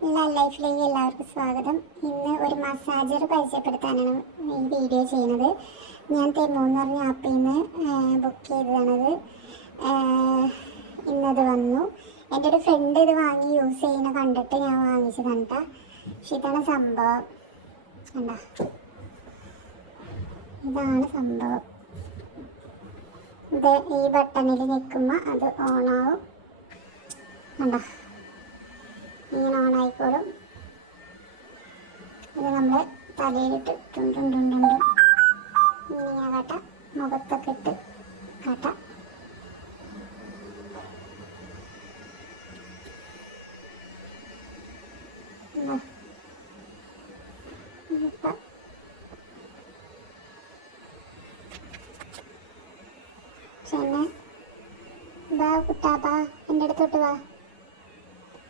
ലൈഫിലേക്ക് എല്ലാവർക്കും സ്വാഗതം. ഇന്ന് ഒരു മസാജർ പരിചയപ്പെടുത്താനാണ് ഈ വീഡിയോ ചെയ്യുന്നത്. ഞാൻ തെമോ എന്ന് പറഞ്ഞ ആപ്പിൽ നിന്ന് ബുക്ക് ചെയ്തതാണത്. ഇന്നത് വന്നു. എൻ്റെ ഒരു ഫ്രണ്ട് ഇത് വാങ്ങി യൂസ് ചെയ്യുന്ന കണ്ടിട്ട് ഞാൻ വാങ്ങിച്ചതാണ് കേട്ടോ. പക്ഷെ ഇതാണ് സംഭവം. കണ്ടോ, ഇതാണ് സംഭവം. ഇത് ഈ ബട്ടണിൽ നിൽക്കുമ്പോൾ അത് ഓണാവും. കണ്ടോ, ഇങ്ങനെ ഓണായിക്കോളും. ഇത് നമ്മൾ തലയിലിട്ട് ഇങ്ങനെ കാട്ടാം, മുഖത്തൊക്കെ ഇട്ട് കാട്ടാം. പിന്നെ ബാ കുട്ടാ, ബാ എൻ്റെ അടുത്തോട്ട് വാ.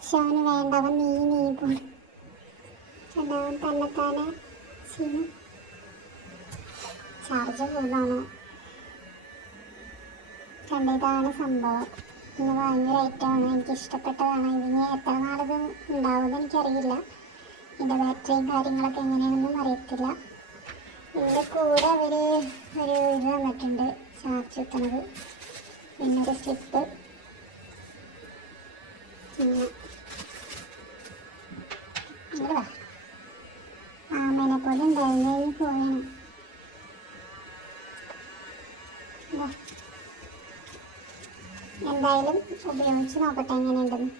ഷാന് വേണ്ടവൻ നീ പോണം. തന്നെത്താനെ ചാർജ് ഫുള്ളാണ്. ഇതാണ് സംഭവം. ഇന്ന് ഭയങ്കര ഐറ്റമാണ്, എനിക്ക് ഇഷ്ടപ്പെട്ടതാണ്. ഇതിന് എത്ര നാളിത് ഉണ്ടാവുമെന്ന് എനിക്കറിയില്ല. ഇതിൻ്റെ ബാറ്ററിയും കാര്യങ്ങളൊക്കെ എങ്ങനെയാണെന്നും അറിയത്തില്ല. ഇതിൻ്റെ കൂടെ അവർ ഒരു ഇത് തന്നിട്ടുണ്ട്, ചാർജ് കുത്തുന്നത്. പിന്നൊരു സ്ലിപ്പ്. ആമേനെ പോലെ ഉണ്ടായിരുന്നു, പോയാണ്. എന്തായാലും ഉപയോഗിച്ച് നോക്കട്ടെ എങ്ങനെയുണ്ടെന്ന്.